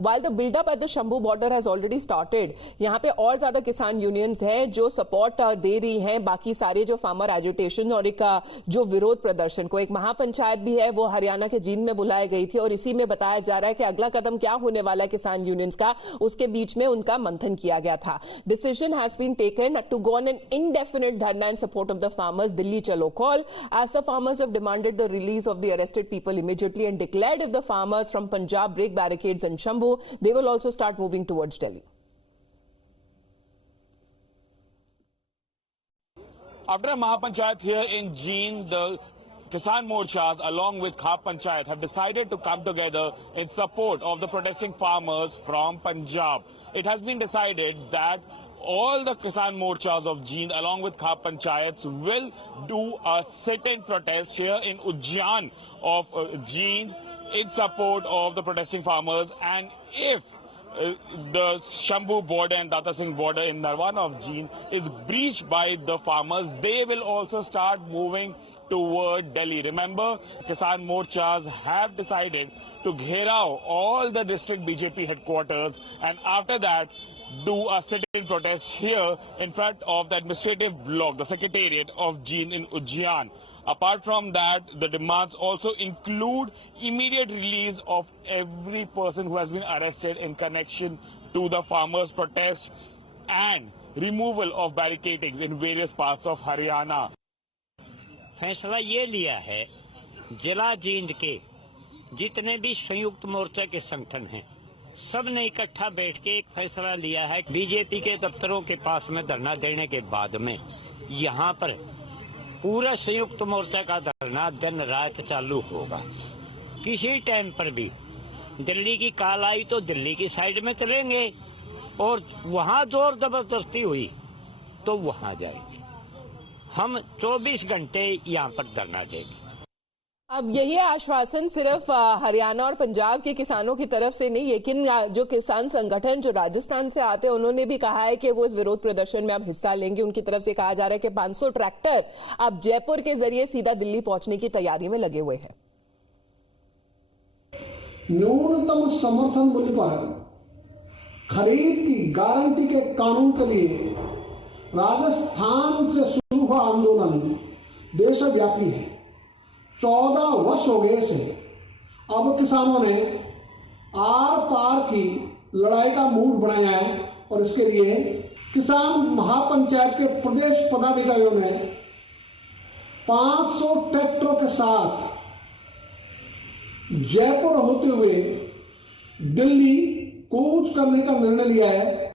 While the build-up at the Shambhu border has already started, यहाँ पे और ज्यादा किसान यूनियंस हैं जो सपोर्ट दे रही हैं बाकी सारे जो फार्मर एजुटेशन और एक जो विरोध प्रदर्शन को। एक महापंचायत भी है, वो हरियाणा के जींद में बुलाई गई थी और इसी में बताया जा रहा है कि अगला कदम क्या होने वाला है किसान यूनियंस का, उसके बीच में उनका मंथन किया गया था। Decision has been taken to go on an indefinite dharna in support of the farmers. Delhi Chalo call, as the farmers have demanded the release of the arrested people immediately and declared if the farmers from Punjab break barricades in Shambhu, they will also start moving towards Delhi. After a Mahapanchayat here in Jeend, the Kisan Morchas along with Khap Panchayat have decided to come together in support of the protesting farmers from Punjab. It has been decided that all the Kisan Morchas of Jeend along with Khap Panchayats will do a sit-in protest here in Ujjain of Jeend in support of the protesting farmers, and if the Shambhu border and Data Singh border in Narwana of Jeend is breached by the farmers, they will also start moving toward Delhi. Remember, Kisan Morchas have decided to gherao all the district BJP headquarters and after that do a sit-in protest here in front of the administrative block, the secretariat of Jeend in Ujjain. Apart from that, the demands also include immediate release of every person who has been arrested in connection to the farmers' protest and removal of barricadings in various parts of Haryana. फैसला ये लिया है जिला जींद के जितने भी संयुक्त मोर्चा के संगठन हैं, सब ने इकट्ठा बैठ के एक फैसला लिया है। बीजेपी के दफ्तरों के पास में धरना देने के बाद में यहाँ पर पूरा संयुक्त मोर्चा का धरना दिन रात चालू होगा। किसी टाइम पर भी दिल्ली की कॉल आई तो दिल्ली की साइड में चलेंगे और वहां जोर जबरदस्ती हुई तो वहां जाएंगे। हम 24 घंटे यहाँ पर धरना देंगे। अब यही आश्वासन सिर्फ हरियाणा और पंजाब के किसानों की तरफ से नहीं, लेकिन जो किसान संगठन जो राजस्थान से आते हैं उन्होंने भी कहा है कि वो इस विरोध प्रदर्शन में अब हिस्सा लेंगे। उनकी तरफ से कहा जा रहा है कि 500 ट्रैक्टर अब जयपुर के जरिए सीधा दिल्ली पहुंचने की तैयारी में लगे हुए हैं। न्यूनतम समर्थन मूल्य पर खरीद की गारंटी के कानून के लिए राजस्थान से शुरू हुआ आंदोलन देशव्यापी है। 14 वर्ष हो गए से अब किसानों ने आर पार की लड़ाई का मूड बनाया है और इसके लिए किसान महापंचायत के प्रदेश पदाधिकारियों ने 500 ट्रैक्टरों के साथ जयपुर होते हुए दिल्ली कूच करने का निर्णय लिया है।